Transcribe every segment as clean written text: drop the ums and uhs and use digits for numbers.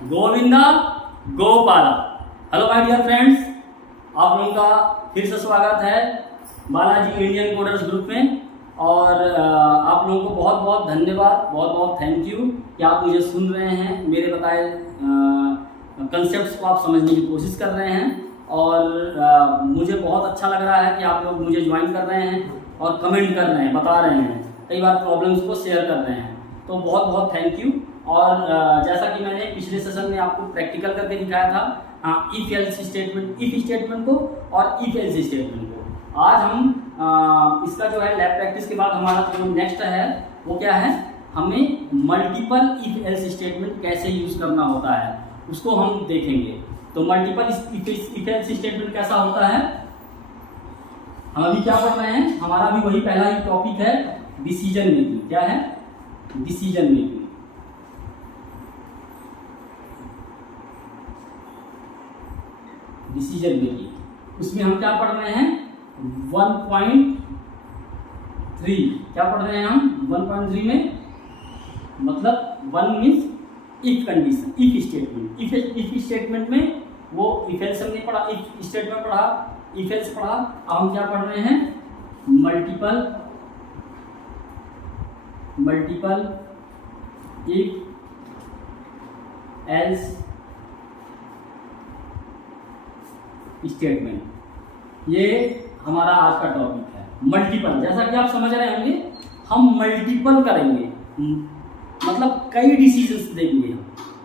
Govinda Gopala. Hello my dear friends, आप लोगों का फिर से स्वागत है बालाजी इंडियन कोडर्स ग्रुप में। और आप लोगों को बहुत बहुत धन्यवाद, बहुत बहुत थैंक यू कि आप मुझे सुन रहे हैं, मेरे बताए कंसेप्ट्स को आप समझने की कोशिश कर रहे हैं। और मुझे बहुत अच्छा लग रहा है कि आप लोग मुझे ज्वाइन कर रहे हैं और कमेंट कर रहे हैं, बता रहे हैं, कई बार प्रॉब्लम्स को शेयर कर रहे हैं, तो बहुत बहुत थैंक यू। और जैसा कि मैंने पिछले सेशन में आपको प्रैक्टिकल करके दिखाया था if else statement, if statement को और इफ एल्स स्टेटमेंट को, आज हम इसका जो है लैब प्रैक्टिस के बाद हमारा जो नेक्स्ट है वो क्या है, हमें मल्टीपल इफ एल्स स्टेटमेंट कैसे यूज करना होता है उसको हम देखेंगे। तो मल्टीपल इफ एल्स स्टेटमेंट कैसा होता है, हम अभी क्या पढ़ रहे हैं, हमारा भी वही पहला ही टॉपिक है, डिसीजन मेकिंग। क्या है? Decision making. डिसीजन मेकिंग, उसमें हम क्या पढ़ रहे हैं 1.3। क्या पढ़ रहे हैं हम 1.3 में? मतलब 1 means if condition, if statement. If statement में वो इफ एल्स हमने पढ़ा, इफ स्टेटमेंट पढ़ा, इफ एल्स पढ़ा। अब हम क्या पढ़ रहे हैं मल्टीपल इफ एल्स स्टेटमेंट। ये हमारा आज का टॉपिक है मल्टीपल। जैसा कि आप समझ रहे होंगे, हम मल्टीपल करेंगे, मतलब कई डिसीजंस देंगे हम,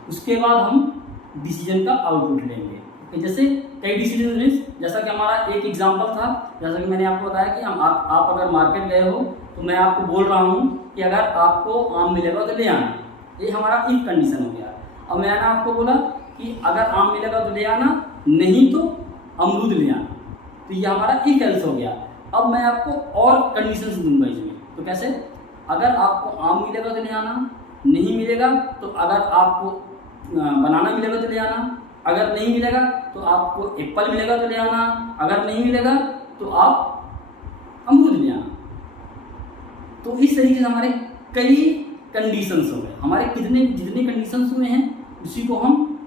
उसके बाद हम डिसीजन का आउटपुट लेंगे। जैसे कई डिसीजन मीन्स, जैसा कि हमारा एक एग्जांपल था, जैसा कि मैंने आपको बताया कि आप अगर मार्केट गए हो तो मैं आपको बोल रहा हूँ कि अगर आपको आम मिलेगा तो ले आना, ये हमारा इफ कंडीशन हो गया। अब मैंने आपको बोला कि अगर आम मिलेगा तो ले आना, नहीं तो अमरूद ले आना, तो ये हमारा इफ एल्स हो गया। अब मैं आपको और कंडीशंस दूंगा इसमें। तो कैसे? अगर आपको आम मिलेगा तो ले आना, नहीं मिलेगा तो अगर आपको बनाना मिलेगा तो ले आना, अगर नहीं मिलेगा तो आपको एप्पल मिलेगा तो ले आना, अगर नहीं मिलेगा तो आप अमरूद ले आना। तो इस तरीके से हमारे कई कंडीशंस हो गए। हमारे जितने कंडीशंस हुए हैं उसी को हम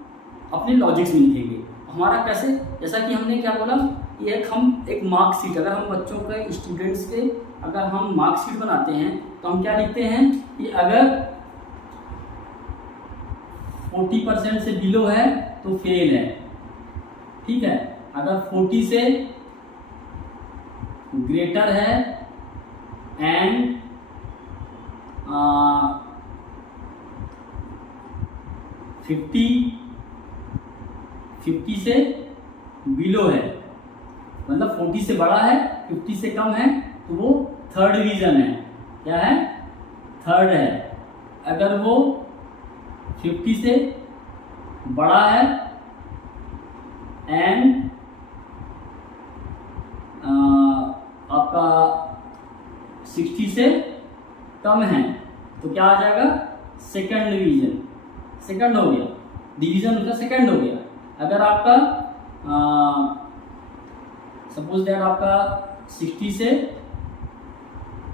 अपने लॉजिक्स में लिखेंगे। हमारा कैसे? जैसा कि हमने क्या बोला, ये हम एक मार्कशीट, अगर हम बच्चों के स्टूडेंट्स के अगर हम मार्कशीट बनाते हैं तो हम क्या लिखते हैं कि अगर 40% से बिलो है तो फेल है, ठीक है। अगर 40 से ग्रेटर है एंड 50 से बिलो है, मतलब 40 से बड़ा है, 50 से कम है, तो वो थर्ड डिवीजन है। क्या है? थर्ड है। अगर वो 50 से बड़ा है एंड आपका 60 से कम है तो क्या आ जाएगा? Second division. सेकंड हो गया, डिवीजन उसका सेकंड हो गया। अगर आपका सपोज दैट आपका 60 से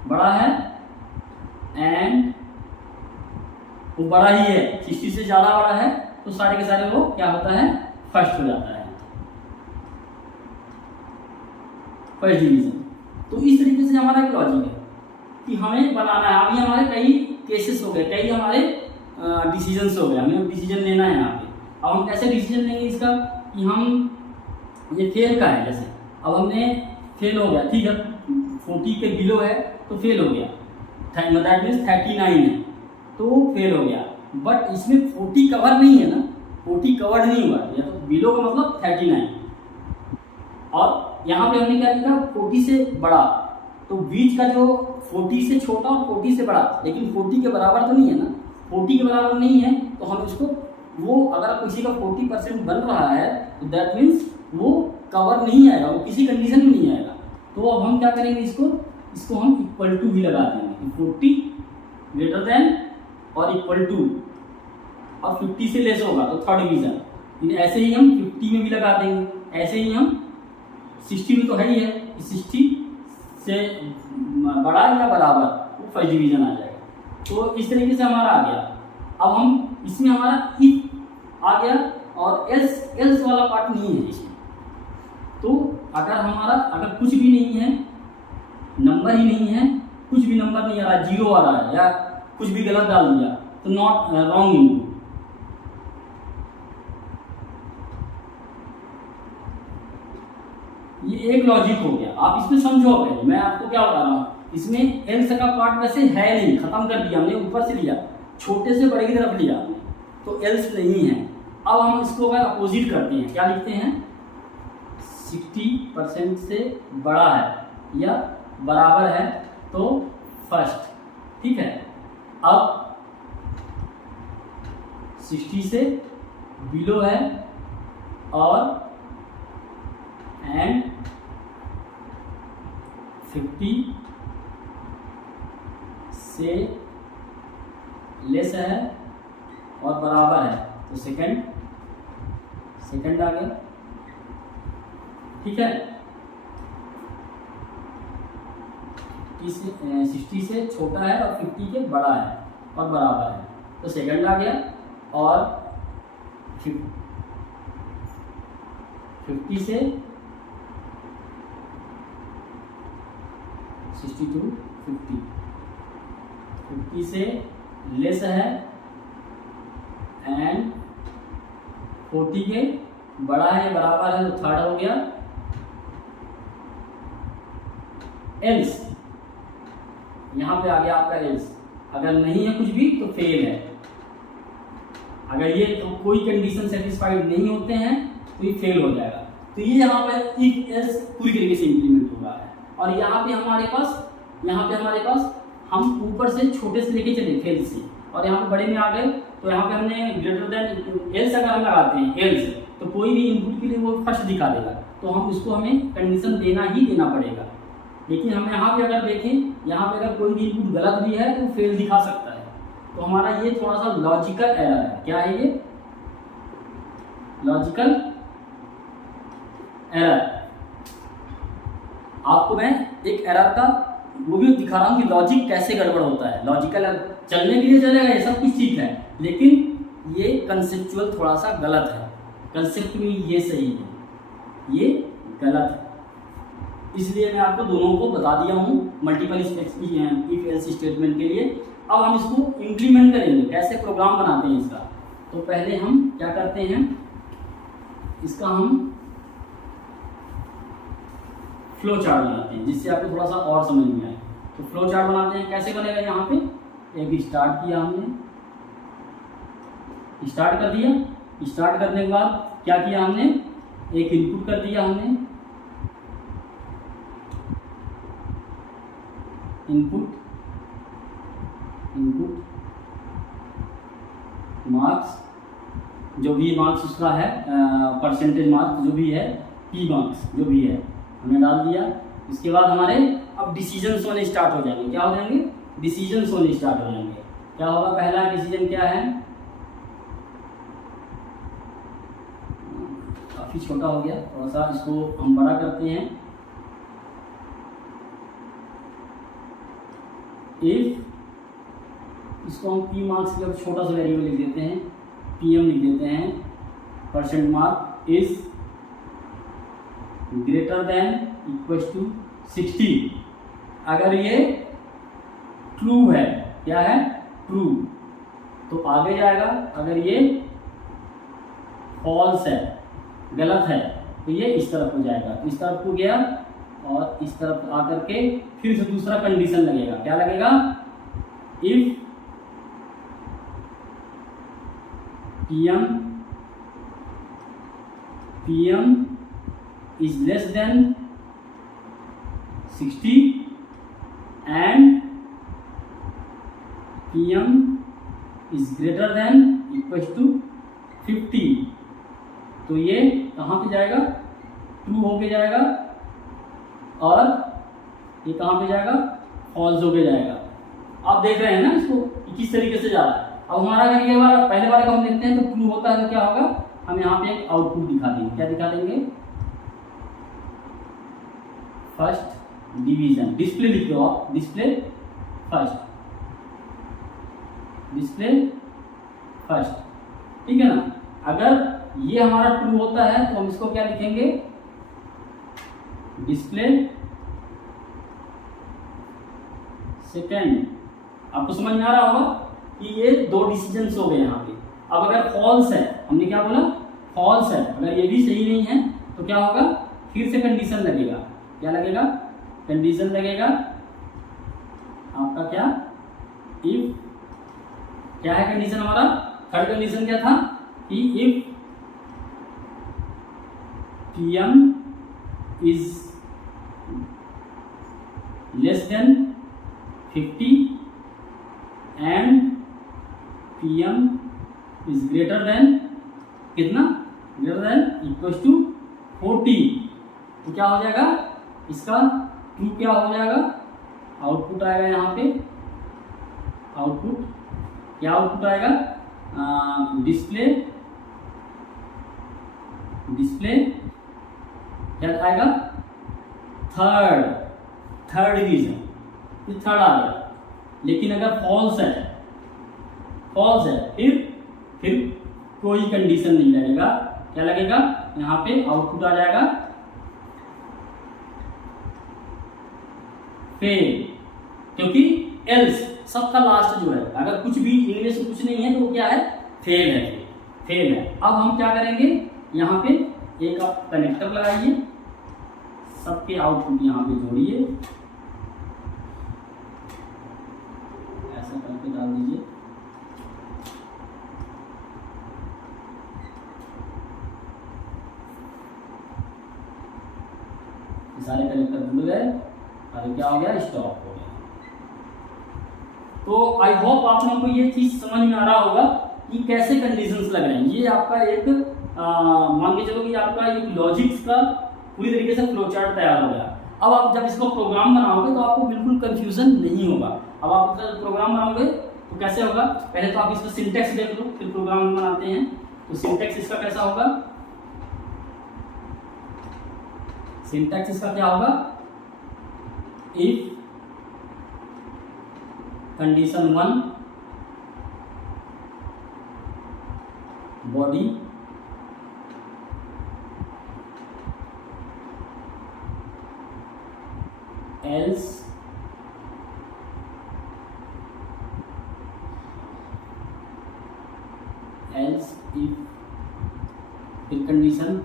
बड़ा है एंड वो बड़ा ही है, 60 से ज़्यादा बड़ा है, तो सारे के सारे वो क्या होता है? फर्स्ट हो जाता है, फर्स्ट डिवीजन। तो इस तरीके से हमारा एक लॉजिक है कि हमें बनाना है। अभी हमारे कई केसेस हो गए, कई हमारे डिसीजंस हो गए, हमें डिसीजन लेना है यहाँ पे। अब हम कैसे डिसीजन लेंगे इसका कि हम, ये फेल का है, जैसे अब हमने फेल हो गया, ठीक है, 40 के बिलो है तो फेल हो गया, दैट मीन्स 39 है तो फेल हो गया। बट इसमें 40 कवर नहीं है ना, 40 कवर नहीं हुआ, या तो बिलो का मतलब 39। और यहाँ पे हमने क्या लिखा? 40 से बड़ा, तो बीच का जो 40 से छोटा और 40 से बड़ा, लेकिन 40 के बराबर तो नहीं है ना, 40 के बराबर नहीं है तो हम इसको, वो अगर किसी का 40% बन रहा है तो दैट मीन्स वो कवर नहीं आएगा, वो किसी कंडीशन में नहीं आएगा। तो अब हम क्या करेंगे, इसको हम इक्वल टू भी लगा देंगे, 40 ग्रेटर देन और इक्वल टू, और 50 से लेस होगा तो थर्ड डिवीजन। ऐसे ही हम 50 में भी लगा देंगे, ऐसे ही हम 60 में तो है ही है, 60 से बड़ा या बराबर वो फर्स्ट डिवीजन आ जाएगा। तो इस तरीके से हमारा आ गया। अब हम इसमें हमारा इफ आ गया, और एल्स वाला पार्ट नहीं है इसमें। तो अगर कुछ भी नहीं है, नंबर ही नहीं है, कुछ भी नंबर नहीं आ रहा, 0 आ रहा है या कुछ भी गलत डाल दिया, तो नॉट रॉन्ग इनटू। ये एक लॉजिक हो गया, आप इसमें समझो। पहले मैं आपको क्या बता रहा हूँ, इसमें एल्स का पार्ट वैसे है नहीं, खत्म कर दिया हमने, ऊपर से लिया, छोटे से बड़े की तरफ लिया हमने, तो एल्स नहीं है। अब हम इसको अगर अपोजिट करते हैं, क्या लिखते हैं, 60% से बड़ा है या बराबर है तो फर्स्ट, ठीक है। अब 60 से बिलो है और एंड 50 से लेस है और बराबर है तो सेकंड आ गया, ठीक है। 60 से छोटा है और 50 के बड़ा है और बराबर है तो सेकंड आ गया, और 50 से 62 50 से लेस है एंड 40 के बड़ा है या बराबर है तो थर्ड हो गया। एल्स यहाँ पे आ गया आपका एल्स, अगर नहीं है कुछ भी तो फेल है। अगर ये तो कोई कंडीशन सेटिस्फाइड नहीं होते हैं तो ये फेल हो जाएगा। तो ये यहाँ पर इफ एल्स पूरी तरीके से इंप्लीमेंट हो रहा है, और यहाँ पे हमारे पास हम ऊपर से छोटे से लेके चले फेल से, और यहाँ पे बड़े में आ गए, तो यहाँ पे हमने ग्रेटर देन एल्स अगर हम लगाते हैं एल्स, तो कोई भी इनपुट के लिए वो फर्स्ट दिखा देगा, तो हमें कंडीशन देना ही देना पड़ेगा। लेकिन हम यहाँ पे अगर देखें, यहाँ पे अगर कोई भी इनपुट गलत भी है तो फेल दिखा सकता है। तो हमारा ये थोड़ा सा लॉजिकल एरर है। क्या है ये? Logical error. आपको मैं एक एरर का वो भी दिखा रहा हूँ कि लॉजिक कैसे गड़बड़ होता है। लॉजिकल एरर चलने के लिए चलेगा, ये सब कुछ ठीक है, लेकिन ये कंसेप्चुअल थोड़ा सा गलत है। कंसेप्ट में ये सही है, ये गलत है, इसलिए मैं आपको दोनों को बता दिया हूँ मल्टीपल इफ एल्स स्टेटमेंट के लिए। अब हम इसको इम्प्लीमेंट करेंगे, कैसे प्रोग्राम बनाते हैं इसका। तो पहले हम क्या करते हैं, इसका हम फ्लो चार्ट बनाते हैं, जिससे आपको थोड़ा सा और समझ में आए। तो फ्लो चार्ट बनाते हैं, कैसे बनेगा। यहाँ पे एक स्टार्ट किया हमने, स्टार्ट कर दिया। स्टार्ट करने के बाद क्या किया हमने, एक इनपुट कर दिया हमने, इनपुट मार्क्स, जो भी मार्क्स उसका है, परसेंटेज मार्क्स जो भी है, पी मार्क्स जो भी है, हमने डाल दिया। इसके बाद हमारे अब डिसीजन होने स्टार्ट हो जाएंगे। क्या हो जाएंगे? डिसीजन होने स्टार्ट हो जाएंगे। क्या होगा? पहला डिसीजन क्या है, काफी छोटा हो गया, थोड़ा सा इसको हम बड़ा करते हैं। इफ इसको हम पी मार्क्स के छोटा सा वेरिएबल लिख देते हैं, पीएम लिख देते हैं, percent mark is greater than equal to 60। अगर ये ट्रू है, क्या है? ट्रू, तो आगे जाएगा। अगर ये फॉल्स है, गलत है, तो ये इस तरफ हो जाएगा। तो इस तरफ को गया और इस तरफ आकर के फिर से दूसरा कंडीशन लगेगा। क्या लगेगा? If PM is less than 60 and PM is greater than equal to 50, तो ये कहाँ पे जाएगा? ट्रू होके जाएगा, और ये कहाँ पे जाएगा? फॉल्स होके जाएगा। आप देख रहे हैं ना इसको किस तरीके से जा रहा है। अब हमारा अगर ये वाला पहले वाले को हम देखते हैं तो ट्रू होता है तो क्या होगा, हम यहाँ पे एक आउटपुट दिखा देंगे। क्या दिखा देंगे? फर्स्ट डिवीजन, डिस्प्ले लिख दो आप, डिस्प्ले फर्स्ट, ठीक है ना। अगर ये हमारा ट्रू होता है तो हम इसको क्या लिखेंगे, डिस्प्ले सेकेंड। आपको समझ में आ रहा होगा कि ये दो डिसीजंस हो गए यहाँ पे। अब अगर फॉल्स है, हमने क्या बोला, फॉल्स है, अगर ये भी सही नहीं है तो क्या होगा, फिर से कंडीशन लगेगा। क्या लगेगा, कंडीशन लगेगा आपका क्या, इफ, क्या है कंडीशन हमारा, थर्ड कंडीशन क्या था कि if PM is less than 50 and PM is greater then कितना, ग्रेटर देन इक्वल टू 40, तो क्या हो जाएगा इसका ट्रू, क्या हो जाएगा, आउटपुट आएगा यहाँ पे, आउटपुट क्या आउटपुट आएगा, डिस्प्ले क्या आएगा, थर्ड डिवीजन, ये थर्ड आ गया। लेकिन अगर फॉल्स है फिर कोई कंडीशन नहीं लगेगा। क्या लगेगा, यहाँ पे आउटपुट आ जाएगा फेल, क्योंकि एल्स सबका लास्ट जो है, अगर कुछ भी इंग्लिश में कुछ नहीं है तो वो क्या है, फेल है। अब हम क्या करेंगे, यहाँ पे एक आप कनेक्टर लगाइए, सबके आउटपुट यहाँ पे जोड़िए, ऐसा करके डाल दीजिए। सारे कनेक्टर जुड़ गए और क्या हो गया, स्टॉप हो गया। तो आई होप आप लोगों को ये चीज समझ में आ रहा होगा कि कैसे कंडीशंस लग रहे हैं। ये आपका एक मान के चलो कि आपका एक लॉजिक्स का पूरी तरीके से फ्लो चार्ट तैयार हो गया। अब आप जब इसको प्रोग्राम बनाओगे तो आपको बिल्कुल कंफ्यूजन नहीं होगा। अब आप जब प्रोग्राम बनाओगे तो कैसे होगा, पहले तो आप इसका सिंटेक्स देख लो, फिर प्रोग्राम बनाते हैं। तो सिंटेक्स इसका कैसा होगा, सिंटेक्स इसका क्या होगा, if condition 1 body else if, फिर कंडीशन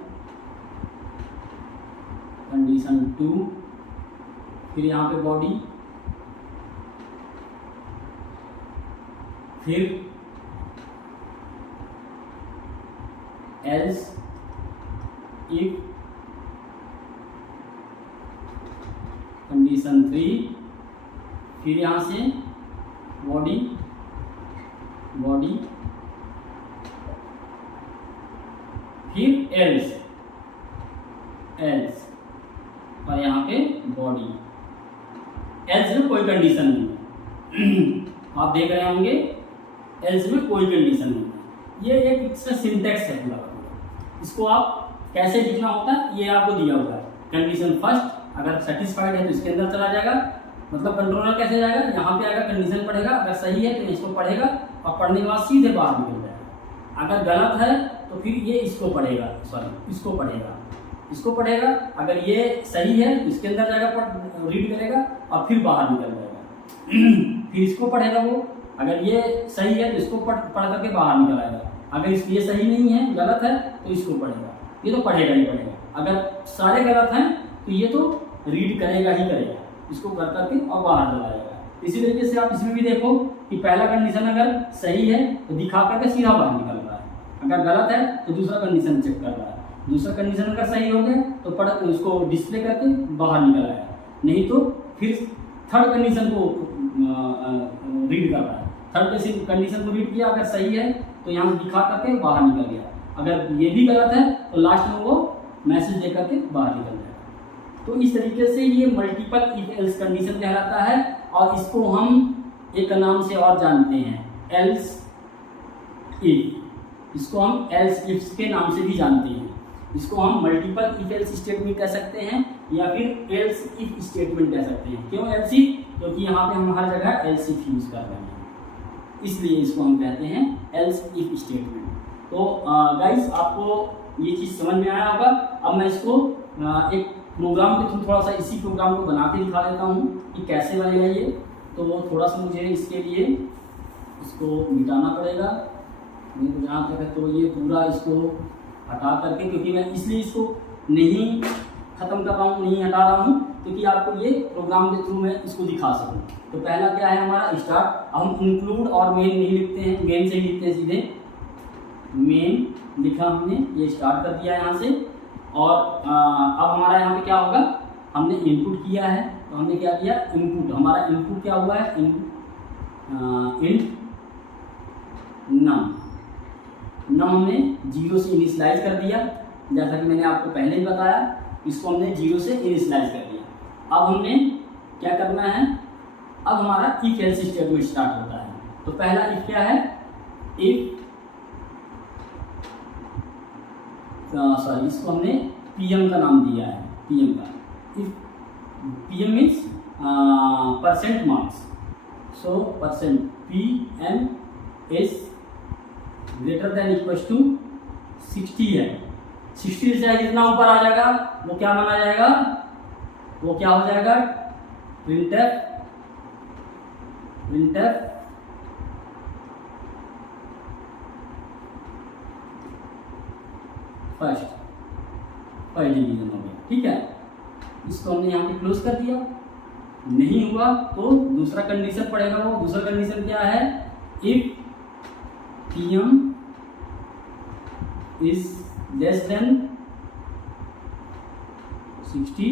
2, फिर यहाँ पे बॉडी, फिर एल्स इफ कंडीशन 3, फिर यहाँ से बॉडी फिर एल्स और यहाँ पे बॉडी। एल्स में कोई कंडीशन नहीं है, आप देख रहे होंगे एल्स में कोई कंडीशन नहीं है। ये एक इसका सिंटेक्स है पूरा। इसको आप कैसे लिखना होता है ये आपको दिया हुआ है। कंडीशन फर्स्ट अगर सेटिस्फाइड है तो इसके अंदर चला जाएगा, मतलब कंट्रोलर कैसे जाएगा, यहाँ पे आएगा, कंडीशन पढ़ेगा, अगर सही है तो इसको पढ़ेगा और पढ़ने के बाद सीधे बाहर निकल जाएगा। अगर गलत है तो फिर ये इसको पढ़ेगा, इसको पढ़ेगा, अगर ये सही है तो इसके अंदर जाएगा, रीड करेगा और फिर बाहर निकल जाएगा। फिर इसको पढ़ेगा वो, अगर ये सही है तो इसको पढ़ करके बाहर निकल आएगा। अगर ये सही नहीं है, गलत है तो इसको पढ़ेगा, ये तो पढ़ेगा ही पढ़ेगा। अगर सारे गलत हैं तो ये तो रीड करेगा ही करेगा, इसको कर करके और बाहर चला जाएगा। इसी तरीके से आप इसमें भी देखो कि पहला कंडीशन अगर सही है तो दिखा करके सीधा बाहर निकल रहा है, अगर गलत है तो दूसरा कंडीशन चेक कर रहा है। दूसरा कंडीशन अगर सही हो गया तो पढ़ उसको डिस्प्ले करके बाहर निकल आएगा, नहीं तो फिर थर्ड कंडीशन को रीड कर रहा है। थर्ड कंडीशन को रीड किया, अगर सही है तो यहाँ दिखा करके बाहर निकल गया, अगर ये भी गलत है तो लास्ट में वो मैसेज दे करके बाहर निकल जाएगा। तो इस तरीके से ये मल्टीपल इफ एल्स कंडीशन कहलाता है और इसको हम एक नाम से और जानते हैं, एल्स इफ। इसको हम एल्स इफ के नाम से भी जानते हैं। इसको हम मल्टीपल इफ एल्स स्टेटमेंट कह सकते हैं या फिर एल्स इफ स्टेटमेंट कह सकते हैं। क्यों एल्स इफ? क्योंकि यहाँ पे हम हर जगह एल्स इफ यूज कर रहे हैं, इसलिए इसको हम कहते हैं एल्स इफ स्टेटमेंट। तो गाइस आपको ये चीज़ समझ में आया होगा। अब मैं इसको एक प्रोग्राम के थ्रू थोड़ा सा इसी प्रोग्राम को बना के दिखा देता हूँ कि कैसे बनेगा ये। तो थोड़ा सा मुझे इसके लिए इसको मिटाना पड़ेगा मेरे को जहाँ तक है। तो ये पूरा इसको हटा करके, क्योंकि मैं इसलिए इसको नहीं ख़त्म कर रहा हूँ, नहीं हटा रहा हूँ, क्योंकि आपको ये प्रोग्राम के थ्रू मैं इसको दिखा सकूँ। तो पहला क्या है हमारा स्टार्ट। हम इंक्लूड और मेन नहीं लिखते हैं, मेन से ही लिखते हैं सीधे। मेन लिखा हमने, ये स्टार्ट कर दिया यहाँ से। और अब हमारा यहाँ पे क्या होगा, हमने इनपुट किया है तो हमने क्या किया, इनपुट। हमारा इनपुट क्या हुआ है, इंट नम हमने 0 से इनिशियलाइज कर दिया, जैसा कि मैंने आपको पहले ही बताया। इसको हमने 0 से इनिशियलाइज कर दिया। अब हमने क्या करना है, अब हमारा इफ एल्स स्टेटमेंट स्टार्ट होता है। तो पहला इफ क्या है, इफ सॉरी इसको हमने पीएम का नाम दिया है, पीएम का। If PM means percent marks, so percent PM is greater than equal to 60 है। 60 से जितना ऊपर आ जाएगा वो क्या माना जाएगा, वो क्या हो जाएगा, प्रिंटफ फर्स्ट डिवीजन हो गया। ठीक है, इसको हमने यहाँ पे क्लोज कर दिया। नहीं हुआ तो दूसरा कंडीशन पड़ेगा। वो दूसरा कंडीशन क्या है, if PM is less than 60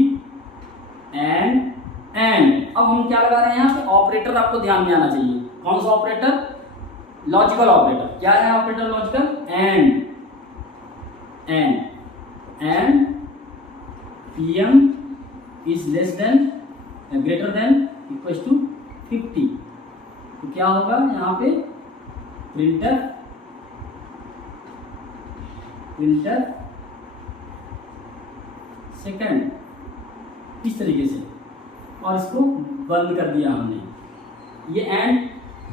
and अब हम क्या लगा रहे हैं यहाँ पे, ऑपरेटर आपको ध्यान में आना चाहिए। कौन सा ऑपरेटर, लॉजिकल ऑपरेटर। क्या है operator logical, and PM is less than greater than equal to 50। तो क्या होगा यहाँ पे, प्रिंटर सेकंड, इस तरीके से। और इसको बंद कर दिया हमने। ये एंड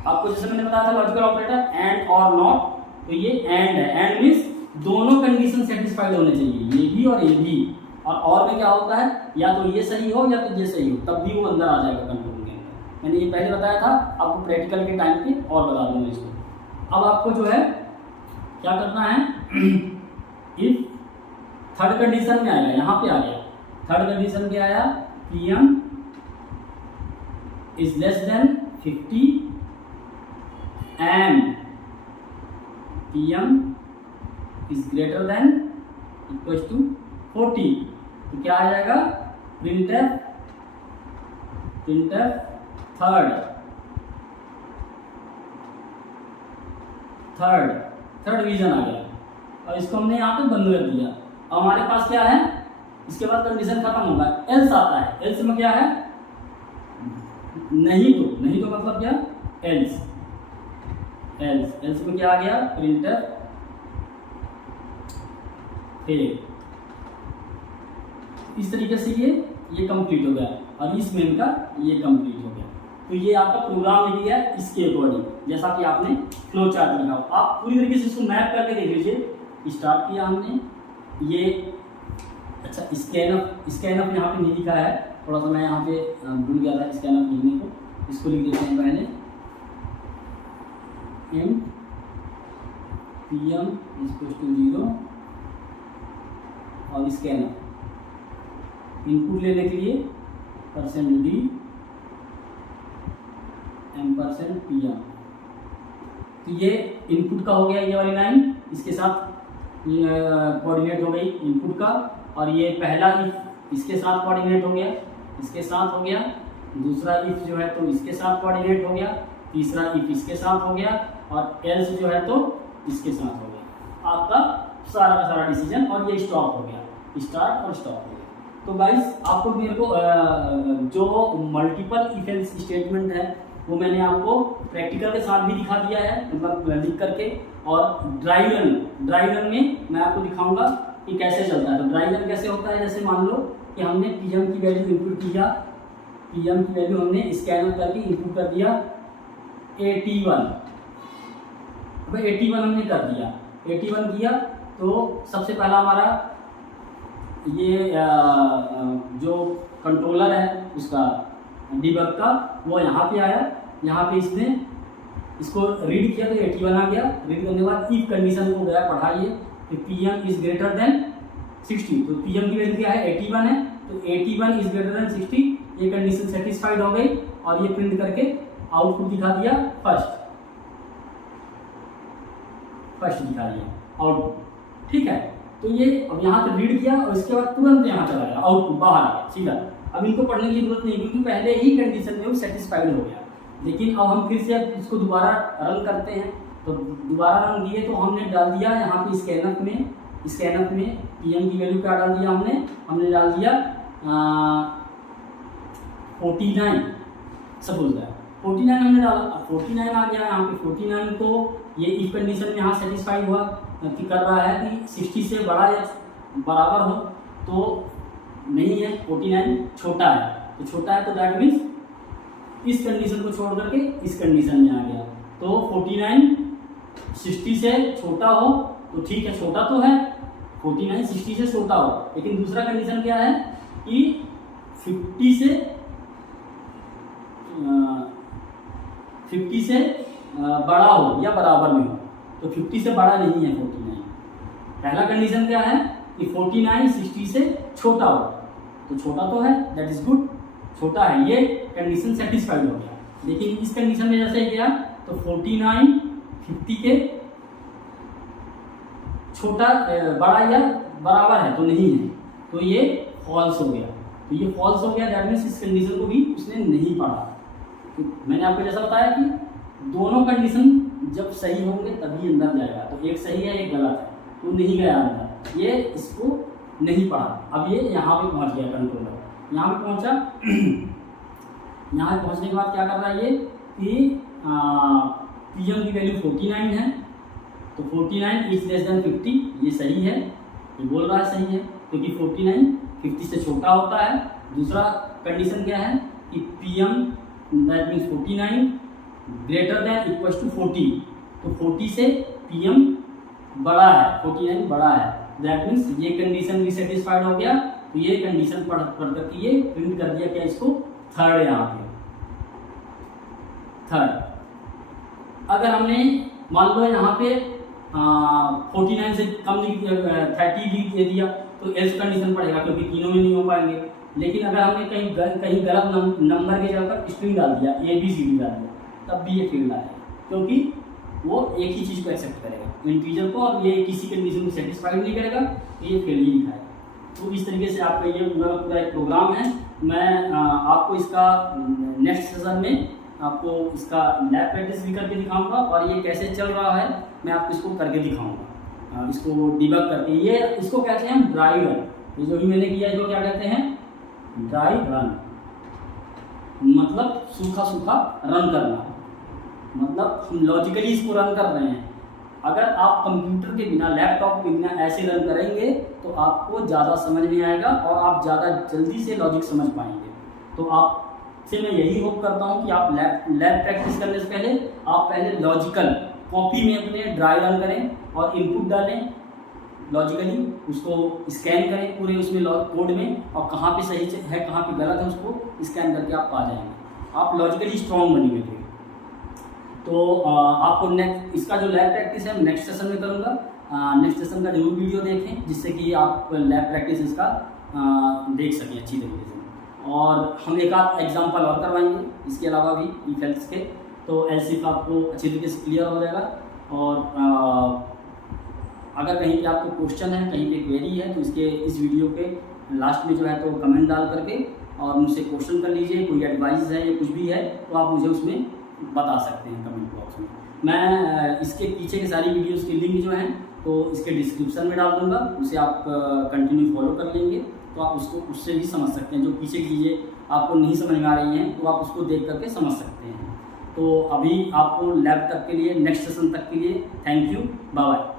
आपको जैसे मैंने बताया था लॉजिकल ऑपरेटर एंड और नॉट, तो ये एंड है। एंड मीन्स दोनों कंडीशन सेटिस्फाइड होने चाहिए, ये भी और ये भी। और में क्या होता है, या तो ये सही हो या तो ये सही हो, तब भी वो अंदर आ जाएगा कंट्रोल के अंदर। मैंने ये पहले बताया था, आपको प्रैक्टिकल के टाइम पे और बता दूंगा इसको। अब आपको जो है क्या करना है, इफ थर्ड कंडीशन में आएगा, यहाँ पे आ गया थर्ड कंडीशन पे आया, PM is less than 50 and PM is greater than equal to 40। तो क्या आ जाएगा, प्रिंटफ थर्ड डिवीजन आ गया। और इसको हमने यहाँ पे बंद कर दिया। अब हमारे पास क्या है, इसके बाद कंडीशन खत्म होगा, एल्स आता है। एल्स में क्या है, नहीं तो मतलब क्या, एल्स में क्या आ गया, प्रिंटर फेल। इस तरीके से ये कंप्लीट हो गया और इस मेन का ये कंप्लीट हो गया। तो ये आपका प्रोग्राम लिख दिया है इसके अकॉर्डिंग, जैसा कि आपने फ्लो चार्ट लिखा हो। आप पूरी तरीके से इसको मैप करके देख लीजिए। स्टार्ट किया हमने, ये अच्छा स्कैन अप यहाँ पे नहीं लिखा है, थोड़ा सा मैं यहाँ पे भूल गया था स्कैन अप लिखने को। इसको लिख देते हैं पहले, एम पीएम इक्वल टू 0 और स्कैन अप। इनपुट लेने के लिए %d %pm। तो ये इनपुट का हो गया, ये वाली लाइन इसके साथ कोऑर्डिनेट हो गई इनपुट का। और ये पहला इफ इसके साथ कोऑर्डिनेट हो गया, इसके साथ हो गया। दूसरा इफ जो है तो इसके साथ कोऑर्डिनेट हो गया। तीसरा इफ इसके साथ हो गया और एल्स जो है तो इसके साथ हो गया। आपका सारा का सारा डिसीजन, और ये स्टॉप हो गया, स्टार्ट और स्टॉप हो गया। तो गाइस आपको मेरे को जो मल्टीपल इफ एल्स स्टेटमेंट है वो मैंने आपको प्रैक्टिकल के साथ भी दिखा दिया है, मतलब लिख करके। और ड्राई रन में मैं आपको दिखाऊंगा कि कैसे चलता है। तो ड्राई रन कैसे होता है, जैसे मान लो कि हमने पीएम की वैल्यू इनपुट किया, पीएम की वैल्यू हमने स्कैन करके इनपुट कर दिया 81। अब 81 हमने कर दिया। 81 किया तो सबसे पहला हमारा ये जो कंट्रोलर है उसका डीबग का वो यहाँ पे आया। यहाँ पे इसने इसको रीड किया तो 81 आ गया। रीड करने के बाद इफ कंडीशन को गया पढ़ाइए कि PM इज ग्रेटर देन 60, तो PM की वैल्यू क्या है 81 है, तो 81 इज ग्रेटर देन 60, ये कंडीशन सेटिस्फाइड हो गई और ये प्रिंट करके आउटपुट दिखा दिया फर्स्ट दिखा दिया आउटपुट। ठीक है, तो ये अब यहाँ से रीड किया और इसके बाद तुरंत यहाँ चला गया आउटपुट बाहर आ गया सीधा। अब इनको पढ़ने की जरूरत नहीं क्योंकि पहले ही कंडीशन में वो सेटिस्फाइड हो गया। लेकिन अब हम फिर से अब इसको दोबारा रन करते हैं, तो दोबारा रन दिए तो हमने डाल दिया यहाँ पे स्कैनअप में PM की वैल्यू क्या डाल दिया हमने डाल दिया 49 सपोज दैट 49 हमने डाला। अब 49 आ गया यहाँ पे। 49 को ये इफ कंडीशन में यहाँ सेटिस्फाइड हुआ कि कर रहा है कि 60 से बड़ा या बराबर हो, तो नहीं है 49 छोटा है, तो छोटा है तो दैट मीन्स इस कंडीशन को छोड़ करके इस कंडीशन में आ गया। तो 49 60 से छोटा हो तो ठीक है, छोटा तो है 49 60 से छोटा हो, लेकिन दूसरा कंडीशन क्या है कि 50 से बड़ा हो या बराबर में हो, तो 50 से बड़ा नहीं है 49। पहला कंडीशन क्या है कि 49 60 से छोटा हो, तो छोटा तो है दैट इज गुड, छोटा है, ये कंडीशन सेटिस्फाइड हो गया। लेकिन इस कंडीशन में जैसे गया तो 49 50 के छोटा बड़ा या बराबर है तो नहीं है, तो ये फॉल्स हो गया। तो ये फॉल्स हो गया दैट मीन्स इस कंडीशन को भी उसने नहीं पढ़ा। तो मैंने आपको जैसा बताया कि दोनों कंडीशन जब सही होंगे तभी अंदर जाएगा, तो एक सही है एक गलत है तो नहीं गया अंदर, ये इसको नहीं पढ़ा। अब ये यहाँ पे पहुँच गया कंट्रोलर, यहाँ पे पहुँचा। यहाँ पे पहुँचने के बाद क्या कर रहा है ये कि PM की वैल्यू 49 है, तो 49 इज लेस देन 50, ये सही है, ये बोल रहा है सही है क्योंकि 49 50 से छोटा होता है। दूसरा कंडीशन क्या है कि PM that means 49 greater than equal to 40, तो 40 से PM बड़ा है, 49 बड़ा है, दैट मीन्स ये कंडीशन भी सेटिस्फाइड हो गया। तो ये कंडीशन पढ़ करके ये प्रिंट कर दिया क्या इसको थर्ड, यहाँ पे थर्ड। अगर हमने मान लो यहाँ पे 49 से कम 30 दे दिया तो एल्स कंडीशन पड़ेगा क्योंकि तीनों में नहीं हो पाएंगे। लेकिन अगर हमने कहीं गलत नंबर की जगह पर स्ट्रिंग डाल दिया ABCD डाल दिया तब भी ये फेल आएगा, क्योंकि वो एक ही चीज़ को एक्सेप्ट करेगा इंटीजर को, और ये किसी कंडीशन को सेटिस्फाइड नहीं करेगा तो ये फेल ही दिखाएगा। तो इस तरीके से आपका ये पूरा एक प्रोग्राम है। मैं आपको इसका नेक्स्ट सेशन में आपको इसका लैब प्रैक्टिस भी करके दिखाऊंगा और ये कैसे चल रहा है मैं आपको इसको करके दिखाऊंगा, इसको डिबग करके। ये इसको कहते हैं ड्राई रन, ये जो भी मैंने किया इसको क्या कहते हैं ड्राई रन, मतलब सूखा सूखा रन करना, मतलब हम लॉजिकली इसको रन कर रहे हैं। अगर आप कंप्यूटर के बिना लैपटॉप के बिना ऐसे रन करेंगे तो आपको ज़्यादा समझ में आएगा और आप ज़्यादा जल्दी से लॉजिक समझ पाएंगे। तो आपसे मैं यही होप करता हूँ कि आप लैब प्रैक्टिस करने से पहले आप पहले लॉजिकल कॉपी में अपने ड्राई रन करें और इनपुट डालें लॉजिकली, उसको स्कैन करें पूरे उसमें कोड में, और कहाँ पे सही है कहाँ पे गलत है उसको स्कैन करके आप पा जाएंगे, आप लॉजिकली स्ट्रॉन्ग बनेंगे। तो आपको नेक्स्ट इसका जो लैब प्रैक्टिस है नेक्स्ट सेशन में करूँगा। नेक्स्ट सेशन का जरूर वीडियो देखें जिससे कि आप लैब प्रैक्टिस इसका देख सकें अच्छी तरीके से, और हम एक आध एग्जाम्पल और करवाएंगे इसके अलावा भी ई हेल्थ के, तो ऐसे आपको अच्छी तरीके से क्लियर हो जाएगा। और अगर कहीं पे आपको क्वेश्चन है कहीं पे क्वेरी है तो इस वीडियो के लास्ट में जो है तो कमेंट डाल करके और मुझसे क्वेश्चन कर लीजिए, कोई एडवाइस है या कुछ भी है तो आप मुझे उसमें बता सकते हैं कमेंट बॉक्स में। मैं इसके पीछे के सारी वीडियोस की लिंक जो हैं तो इसके डिस्क्रिप्शन में डाल दूंगा, उसे आप कंटिन्यू फॉलो कर लेंगे तो आप उससे भी समझ सकते हैं। जो पीछे की चीज़ें आपको नहीं समझ में आ रही हैं तो आप उसको देख करके समझ सकते हैं। तो अभी आपको लैब तक के लिए नेक्स्ट सेशन तक के लिए थैंक यू, बाय बाय।